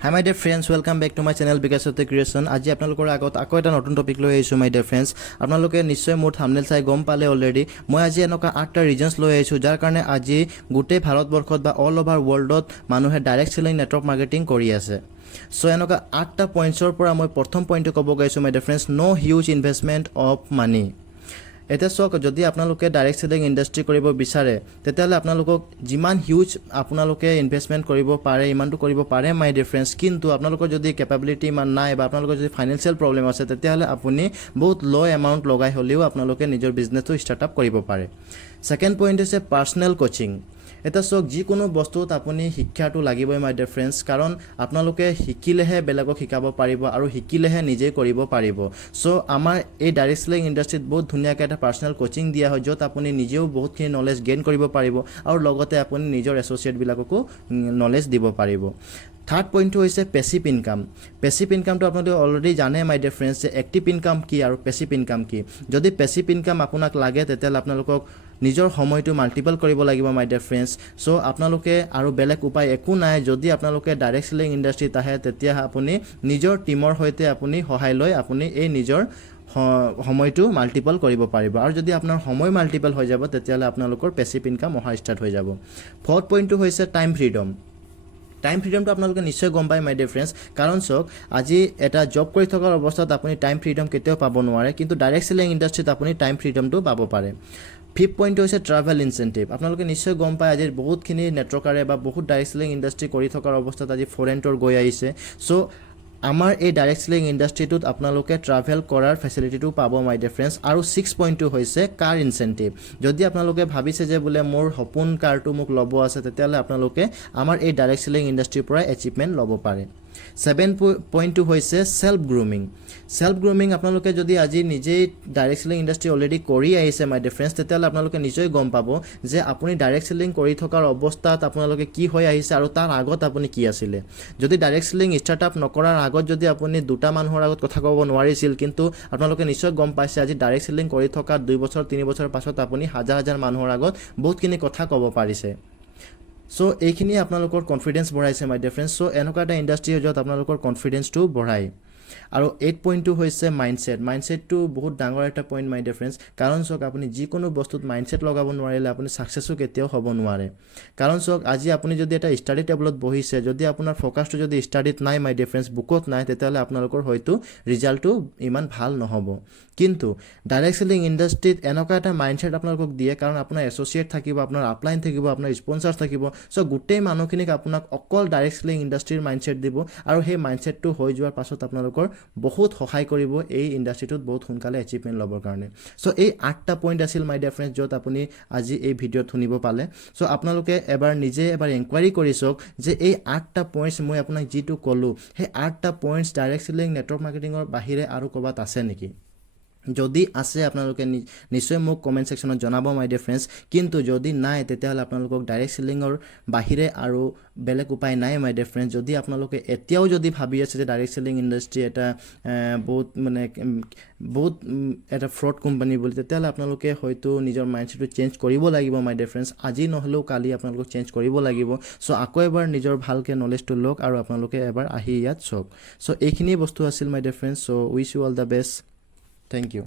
Hi my dear friends, welcome back to my channel Bikash Rawtia Creation. আজি আপোনালোকৰ আগত আকৌ এটা নতুন টপিক লৈ আহিছো my dear friends. আপোনালোকে নিশ্চয় মোৰ থাম্বনেল চাই গম পালে অলৰেডি. মই আজি এনেকা 8টা ৰিজনছ লৈ আহিছো যাৰ কাৰণে আজি গোটেই ভাৰতবৰ্ষত বা অল ওভাৰ ওয়াৰ্ল্ডত মানুহে ডাইৰেক্ট সেলিং নেটৱৰ্ক মাৰ্কেটিং কৰি আছে. সো এনেকা 8টা পইণ্টছৰ পৰা মই প্ৰথম পইণ্টটো ক'ব গৈছো my dear friends, no huge investment of money. এতিয়া সক যদি আপোনালোকে ডাইৰেক্ট সেলিং ইন্ডাস্ট্ৰি কৰিব বিচাৰে তেতিয়ালে আপোনালোকক যিমান হিউজ আপোনালোকে ইনভেষ্টমেন্ট কৰিব পাৰে ইমানটো কৰিব পাৰে মাই ডিফাৰেন্স কিন্তু আপোনালোকৰ যদি কেপাবিলিটি ইমান নাই বা আপোনালোকৰ যদি ফাইনান্সিয়াল প্ৰবলেম আছে তেতিয়ালে আপুনি বহুত লো এমাউন্ট লগাই হলিও আপোনালোকে নিজৰ বিজনেসটো ষ্টাৰ্টআপ কৰিব পাৰে সেকেন্ড পইণ্ট হৈছে পাৰ্সোনাল কোচিং এটা সক যিকোনো বস্তুত আপুনি শিক্ষাটো লাগিবই মাই ডিয়াৰ ফ্ৰেন্ডছ কাৰণ আপোনালোকে শিকিলেহে বেলেগক শিকাব পাৰিব আৰু শিকিলেহে নিজে কৰিব পাৰিব সো আমাৰ এই ডাইৰেক্ট সেলিং ইন্ডাস্ট্ৰিত বহুত ধুনীয়াকৈ এটা পাৰ্সোনাল কোচিং দিয়া হয় যত আপুনি নিজেও বহুতখিনি নলেজ গেইন কৰিব পাৰিব আৰু লগতে আপুনি নিজৰ এছ'চিয়েট বিলাককো নলেজ দিব পাৰিব থাৰ্ড পইণ্টটো হৈছে পেছিভ ইনকাম পেছিভ ইনকামটো আপোনালোকে অলৰেডি জানে মাই ডিয়াৰ ফ্ৰেন্ডছ যে এক্টিভ ইনকাম কি আৰু পেছিভ ইনকাম কি যদি পেছিভ ইনকাম আপোনাক লাগে তেতিয়ালে আপোনালোকক নিজৰ সময়টো মাল্টিপল কৰিব লাগিব মাই ডিয়াৰ ফ্ৰেন্ডছ সো আপোনালোকে আৰু বেলেগ উপায় একো নাই যদি আপোনালোকে ডাইৰেক্ট সেলিং ইন্ডাস্ট্ৰিত আহে তেতিয়া আপুনি নিজৰ টিমৰ সৈতে আপুনি সহায় লৈ আপুনি এই নিজৰ সময়টো মাল্টিপল কৰিব পাৰিব আৰু যদি আপোনাৰ সময় মাল্টিপল হৈ যাব তেতিয়ালে আপোনালোকৰ পেছিভ ইনকাম অহা ষ্টাৰ্ট হৈ যাব ফৰ্থ পইণ্টটো হৈছে টাইম ফ্ৰীডম টাইম ফ্ৰীডমটো আপোনালোকে নিশ্চয় গম পায় মাই ডিয়াৰ ফ্ৰেন্ডছ কাৰণ সক আজি এটা জব কৰি থকাৰ অৱস্থাত আপুনি টাইম ফ্ৰীডম কেতিয়াও পাব নোৱাৰে কিন্তু ডাইৰেক্ট সেলিং ইন্ডাস্ট্ৰিত আপুনি টাইম ফ্ৰীডমটো পাব পাৰে ফিফথ পইণ্ট হৈছে ট্ৰাভেল ইনচেন্টিভ আপোনালোকে নিশ্চয় গম পায় আজি বহুতখিনি নেটৱৰ্কাৰে বা বহুত ডাইৰেক্ট সেলিং ইন্ডাস্ট্ৰি কৰি থকাৰ অৱস্থাত আজি ফৰেন টুৰ গৈ আহিছে সো আমাৰ এই ডাইৰেক্ট সেলিং ইন্ডাস্ট্ৰিটোত আপোনালোকে ট্ৰাভেল কৰাৰ ফেচিলিটিটো পাব মাই ডিয়াৰ ফ্ৰেন্ডছ আৰু 6 পইণ্টটো হৈছে কাৰ ইনচেন্টিভ যদি আপোনালোকে ভাবিছে যে বোলে মোৰ সপোন কাৰটো মোক ল'ব আছে তেতিয়ালে আপোনালোকে আমাৰ এই ডাইৰেক্ট সেলিং ইন্ডাস্ট্ৰিৰ পৰা এচিভমেন্ট ল'ব পাৰে 7 পইণ্টটো হৈছে সেলফ গ্ৰুমিং আপোনালোকে যদি আজি নিজেই ডাইৰেক্ট সেলিং ইন্ডাস্ট্ৰি অলৰেডি কৰি আহিছে মাই ডিয়াৰ ফ্ৰেন্ডছ তেতিয়ালে আপোনালোকে নিশ্চয় গম পাব যে আপুনি ডাইৰেক্ট সেলিং কৰি থকাৰ অৱস্থাত আপোনালোকে কি হৈ আহিছে আৰু তাৰ আগত আপুনি কি আছিলে যদি ডাইৰেক্ট সেলিং ষ্টাৰ্টআপ নকৰাৰ আগত যদি আপুনি দুটা মানুহৰ আগত কথা ক'ব নোৱাৰিছিল কিন্তু আপোনালোকে নিশ্চয় গম পাইছে আজি ডাইৰেক্ট সেলিং কৰি থকা 2 বছৰ 3 বছৰ পাছত আপুনি হাজাৰ মানুহৰ আগত বহুতখিনি কথা ক'ব পাৰিছে সো এইখিনি আপোনালোকৰ কনফিডেন্স বঢ়াইছে মাই ডিয়াৰ ফ্ৰেন্ডছ সো এনেকুৱা এটা ইন্ডাস্ট্ৰি য'ত আপোনালোকৰ কনফিডেন্সটো বঢ়ায় আৰু 8 পইণ্টটো হৈছে মাইণ্ডছেটটো বহুত ডাঙৰ এটা পইণ্ট মাই ডিয়াৰ ফ্ৰেন্ডছ কাৰণ সক আপুনি যিকোনো বস্তুত মাইণ্ডছেট লগাব নোৱাৰিলে আপুনি সাকসেসো কেতিয়াও হ'ব নোৱাৰে কাৰণ সক আজি আপুনি যদি এটা ষ্টাডি টেবলত বহিছে যদি আপোনাৰ ফোকাসটো যদি ষ্টাডিত নাই মাই ডিয়াৰ ফ্ৰেন্ডছ বুকত নাই তেতিয়ালে আপোনালোকৰ হয়তো ৰিজাল্টটো ইমান ভাল নহব কিন্তু ডাইৰেক্ট সেলিং ইন্ডাস্ট্ৰিত এনেকুৱা এটা মাইণ্ডছেট আপোনালোকক দিয়ে কাৰণ আপোনাৰ এছ'চিয়েট থাকিব আপোনাৰ আপলাইন থাকিব আপোনাৰ স্পন্সৰ থাকিব সো গোটেই মানুহখিনিক আপোনাক অকল ডাইৰেক্ট সেলিং ইন্ডাস্ট্ৰিৰ মাইণ্ডছেট দিব আৰু সেই মাইণ্ডছেটটো হৈ যোৱাৰ পাছত আপোনালোকৰ বহুত সহায় কৰিব এই ইন্ডাস্ট্ৰিটোত বহুত সোনকালে এচিভমেন্ট ল'বৰ কাৰণে সো এই 8টা পইণ্ট আছিল মাই ডিয়াৰ ফ্ৰেন্ডছ য'ত আপুনি আজি এই ভিডিঅ'ত শুনিব পালে সো আপোনালোকে এবাৰ এনকুৱাৰী কৰি চাওক যে এই 8টা পইণ্টছ মই আপোনাক যিটো ক'লো সেই 8টা পইণ্টছ ডাইৰেক্ট সেলিং নেটৱৰ্ক মাৰ্কেটিঙৰ বাহিৰে আৰু ক'বাত আছে নেকি যদি আছে আপোনালোকে নিশ্চয় মোক কমেন্ট সেকশনত জনাব মাই ডিয়াৰ ফ্ৰেন্ডছ কিন্তু যদি নাই তেতিয়াহলে আপোনালোকক ডাইৰেক্ট সেলিংৰ বাহিৰে আৰু বেলেগ উপায় নাই মাই ডিয়াৰ ফ্ৰেন্ডছ যদি আপোনালোকে এতিয়াও যদি ভাবি আছে যে ডাইৰেক্ট সেলিং ইন্ডাস্ট্ৰি এটা বহুত এটা ফ্ৰড কোম্পানী বুলি তেতিয়াহলে আপোনালোকে হয়তো নিজৰ মাইণ্ডছেটটো চেঞ্জ কৰিব লাগিব মাই ডিয়াৰ ফ্ৰেন্ডছ আজি নহলেও কালি আপোনালোকক চেঞ্জ কৰিব লাগিব সো আকৌ এবাৰ নিজৰ ভালকে নলেজটো লওক আৰু আপোনালোকে এবাৰ আহি ইয়াত চাওক সো এইখিনি বস্তু আছিল my dear friends so wish you all the best Thank you.